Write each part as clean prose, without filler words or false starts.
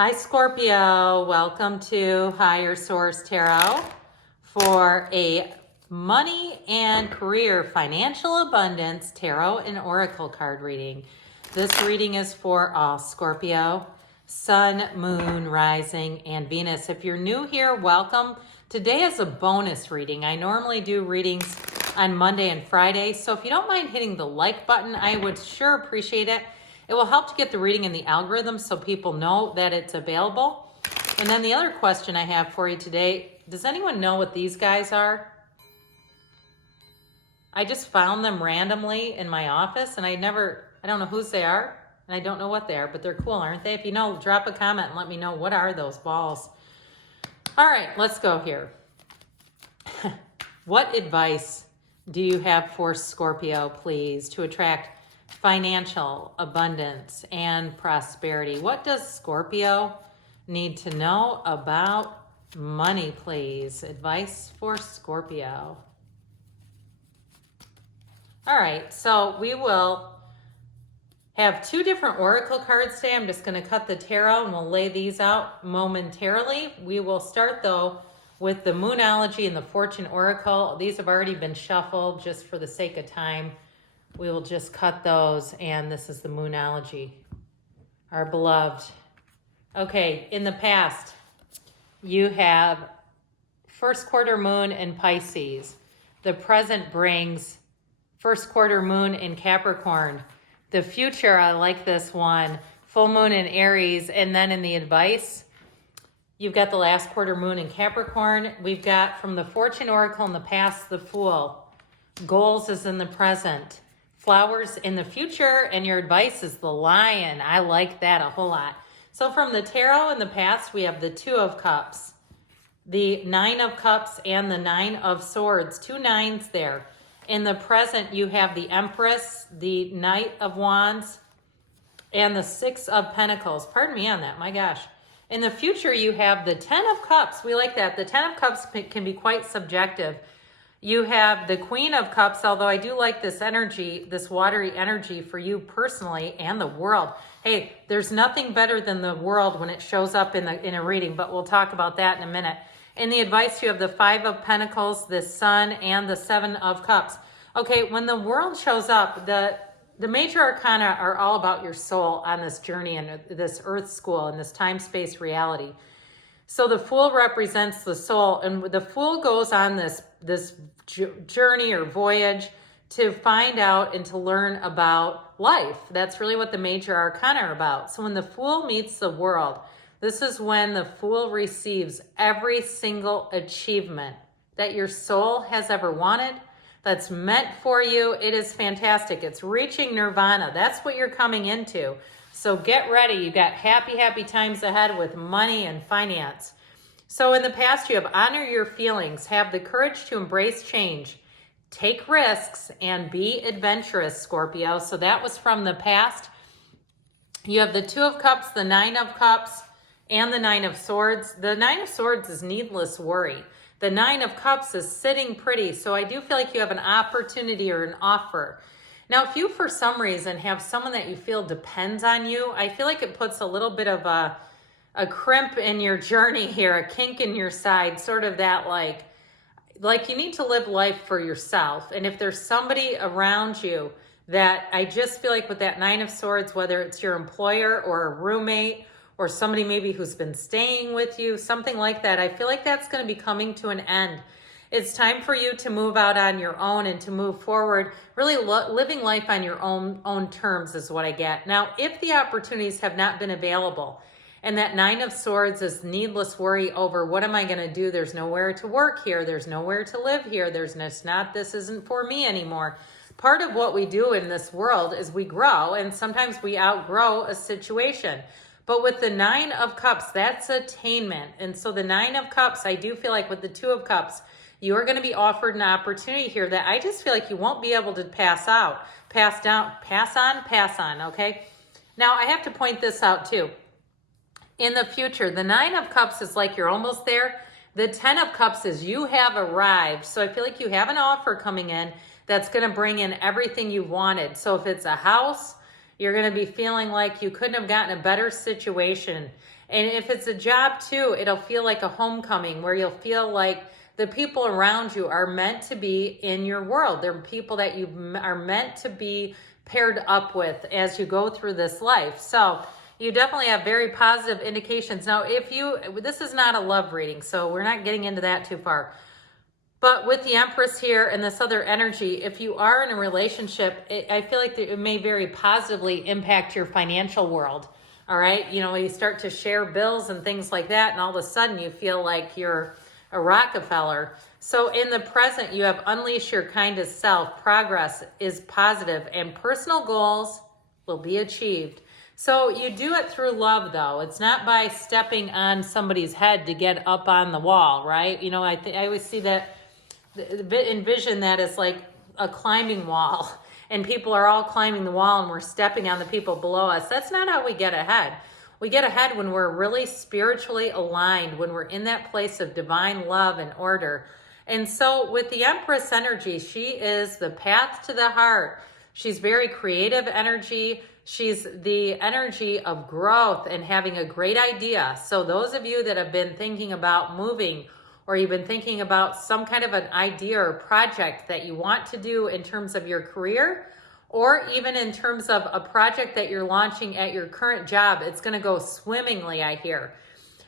Hi, Scorpio. Welcome to Higher Source Tarot for a money and career financial abundance tarot and oracle card reading. This reading is for all Scorpio, Sun, Moon, Rising, and Venus. If you're new here, welcome. Today is a bonus reading. I normally do readings on Monday and Friday, so if you don't mind hitting the like button, I would sure appreciate it. It will help to get the reading in the algorithm so people know that it's available. And then the other question I have for you today, does anyone know what these guys are? I just found them randomly in my office and I don't know whose they are and I don't know what they are, but they're cool, aren't they? If you know, drop a comment and let me know what are those balls. All right, let's go here. What advice do you have for Scorpio, please, to attract financial abundance and prosperity? What does Scorpio need to know about money, please? Advice for Scorpio. All right, so we will have two different oracle cards today. I'm just going to cut the tarot and we'll lay these out momentarily. We will start, though, with the Moonology and the Fortune Oracle. These have already been shuffled just for the sake of time. We will just cut those, and this is the Moonology, our beloved. Okay, in the past, you have first quarter moon in Pisces. The present brings first quarter moon in Capricorn. The future, I like this one, full moon in Aries, and then in the advice, you've got the last quarter moon in Capricorn. We've got from the Fortune Oracle in the past, the Fool. Goals is in the present. Flowers in the future, and your advice is the Lion. I like that a whole lot. So from the tarot in the past, we have the Two of Cups, the Nine of Cups, and the Nine of Swords. Two nines there. In the present, you have the Empress, the Knight of Wands, and the Six of Pentacles. Pardon me on that, my gosh. In the future, you have the Ten of Cups. We like that. The Ten of Cups can be quite subjective. You have the Queen of Cups, although I do like this energy, this watery energy for you personally and the world. Hey, there's nothing better than the world when it shows up in a reading, but we'll talk about that in a minute. In the advice, you have the Five of Pentacles, the Sun, and the Seven of Cups. Okay, when the world shows up, the major arcana are all about your soul on this journey and this earth school and this time-space reality. So the Fool represents the soul, and the Fool goes on this journey or voyage to find out and to learn about life. That's really what the major arcana are about. So when the Fool meets the world, this is when the Fool receives every single achievement that your soul has ever wanted, that's meant for you. It is fantastic. It's reaching nirvana. That's what you're coming into. So get ready. You've got happy, happy times ahead with money and finance. So in the past, you have honor your feelings, have the courage to embrace change, take risks, and be adventurous, Scorpio. So that was from the past. You have the Two of Cups, the Nine of Cups, and the Nine of Swords. The Nine of Swords is needless worry. The Nine of Cups is sitting pretty. So I do feel like you have an opportunity or an offer. Now, if you, for some reason, have someone that you feel depends on you, I feel like it puts a little bit of a crimp in your journey here, a kink in your side, sort of that like you need to live life for yourself. And if there's somebody around you that I just feel like with that Nine of Swords, whether it's your employer or a roommate or somebody maybe who's been staying with you, something like that, I feel like that's going to be coming to an end. It's time for you to move out on your own and to move forward, really living life on your own terms is what I get. Now, if the opportunities have not been available and that Nine of Swords is needless worry over what am I going to do? There's nowhere to work here. There's nowhere to live here. This isn't for me anymore. Part of what we do in this world is we grow, and sometimes we outgrow a situation. But with the Nine of Cups, that's attainment. And so the Nine of Cups, I do feel like with the Two of Cups, you're going to be offered an opportunity here that I just feel like you won't be able to pass on, okay? Now, I have to point this out too. In the future, the Nine of Cups is like you're almost there. The Ten of Cups is you have arrived. So I feel like you have an offer coming in that's going to bring in everything you wanted. So if it's a house, you're going to be feeling like you couldn't have gotten a better situation. And if it's a job too, it'll feel like a homecoming where you'll feel like the people around you are meant to be in your world. They're people that you are meant to be paired up with as you go through this life. So you definitely have very positive indications. Now, this is not a love reading, so we're not getting into that too far. But with the Empress here and this other energy, if you are in a relationship, I feel like it may very positively impact your financial world. All right. You start to share bills and things like that, and all of a sudden you feel like you're a Rockefeller. So in the present, you have unleash your kindest self. Progress is positive and personal goals will be achieved. So you do it through love, though. It's not by stepping on somebody's head to get up on the wall, right? I always see that, envision that as like a climbing wall, and people are all climbing the wall and we're stepping on the people below us. That's not how we get ahead. We get ahead when we're really spiritually aligned, when we're in that place of divine love and order. And so with the Empress energy, she is the path to the heart. She's very creative energy. She's the energy of growth and having a great idea. So those of you that have been thinking about moving, or you've been thinking about some kind of an idea or project that you want to do in terms of your career, or even in terms of a project that you're launching at your current job, it's going to go swimmingly, I hear.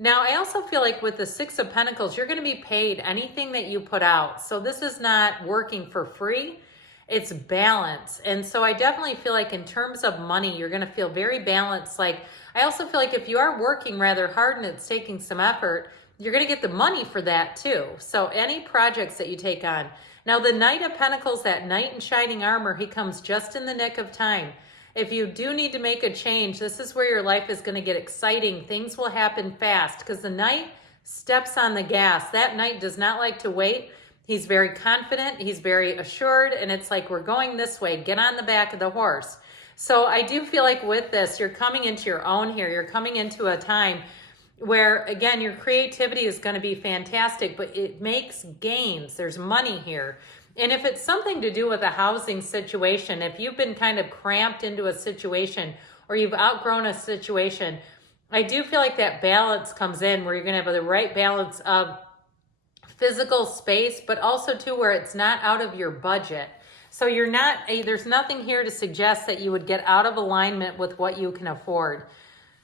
Now, I also feel like with the Six of Pentacles, you're going to be paid anything that you put out. So this is not working for free. It's balance. And so I definitely feel like in terms of money, you're going to feel very balanced. Like, I also feel like if you are working rather hard and it's taking some effort, you're going to get the money for that too. So any projects that you take on. Now, the Knight of Pentacles, that knight in shining armor, he comes just in the nick of time. If you do need to make a change, this is where your life is going to get exciting. Things will happen fast because the knight steps on the gas. That knight does not like to wait. He's very confident. He's very assured. And it's like, we're going this way. Get on the back of the horse. So I do feel like with this, you're coming into your own here. You're coming into a time where, again, your creativity is going to be fantastic, but it makes gains. There's money here. And if it's something to do with a housing situation, if you've been kind of cramped into a situation or you've outgrown a situation, I do feel like that balance comes in where you're going to have the right balance of physical space, but also too where it's not out of your budget. So there's nothing here to suggest that you would get out of alignment with what you can afford.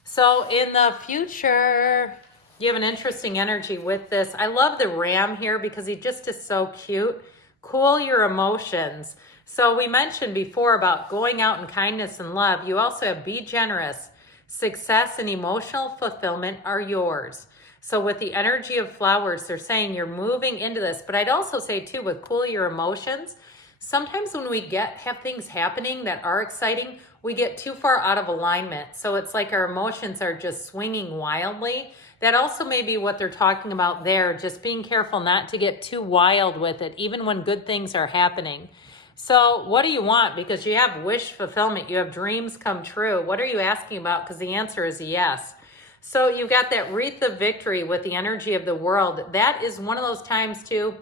So in the future, you have an interesting energy with this. I love the ram here because he just is so cute. Cool your emotions. So we mentioned before about going out in kindness and love. You also have be generous. Success and emotional fulfillment are yours. So with the energy of flowers, they're saying you're moving into this. But I'd also say too, with cool your emotions, sometimes when we have things happening that are exciting, we get too far out of alignment. So it's like our emotions are just swinging wildly. That also may be what they're talking about there, just being careful not to get too wild with it, even when good things are happening. So what do you want? Because you have wish fulfillment, you have dreams come true. What are you asking about? Because the answer is yes. So you've got that wreath of victory with the energy of the world. That is one of those times too,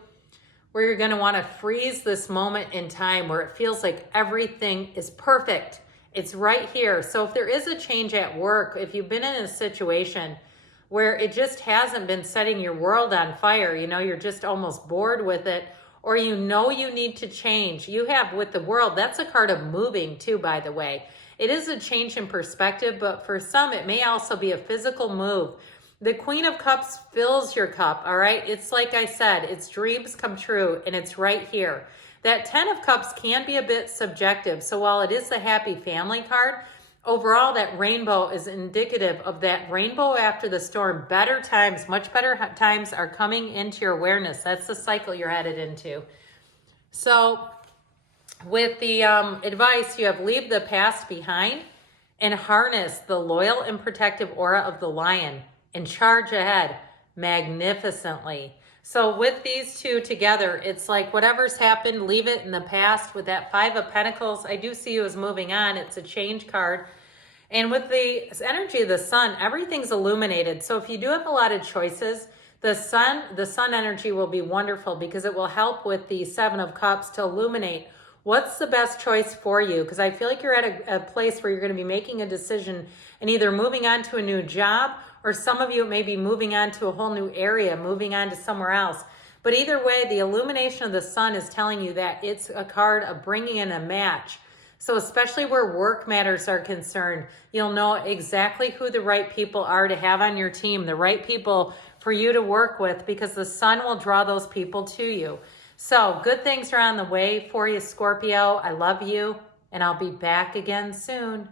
where you're going to want to freeze this moment in time where it feels like everything is perfect. It's right here. So if there is a change at work, if you've been in a situation where it just hasn't been setting your world on fire, you're just almost bored with it, or you need to change. You have with the world, that's a card of moving too, by the way. It is a change in perspective, but for some, it may also be a physical move. The Queen of Cups fills your cup, all right? It's like I said, it's dreams come true, and it's right here. That 10 of Cups can be a bit subjective. So while it is the happy family card, overall that rainbow is indicative of that rainbow after the storm. Better times, much better times are coming into your awareness. That's the cycle you're headed into. So with the advice, you have leave the past behind and harness the loyal and protective aura of the lion and charge ahead magnificently. So with these two together, it's like whatever's happened, leave it in the past. With that 5 of Pentacles, I do see you as moving on. It's a change card. And with the energy of the sun, everything's illuminated. So if you do have a lot of choices, the sun energy will be wonderful because it will help with the 7 of Cups to illuminate what's the best choice for you. Because I feel like you're at a place where you're going to be making a decision and either moving on to a new job or some of you it may be moving on to a whole new area, moving on to somewhere else. But either way, the illumination of the sun is telling you that it's a card of bringing in a match. So especially where work matters are concerned, you'll know exactly who the right people are to have on your team, the right people for you to work with, because the sun will draw those people to you. So good things are on the way for you, Scorpio. I love you, and I'll be back again soon.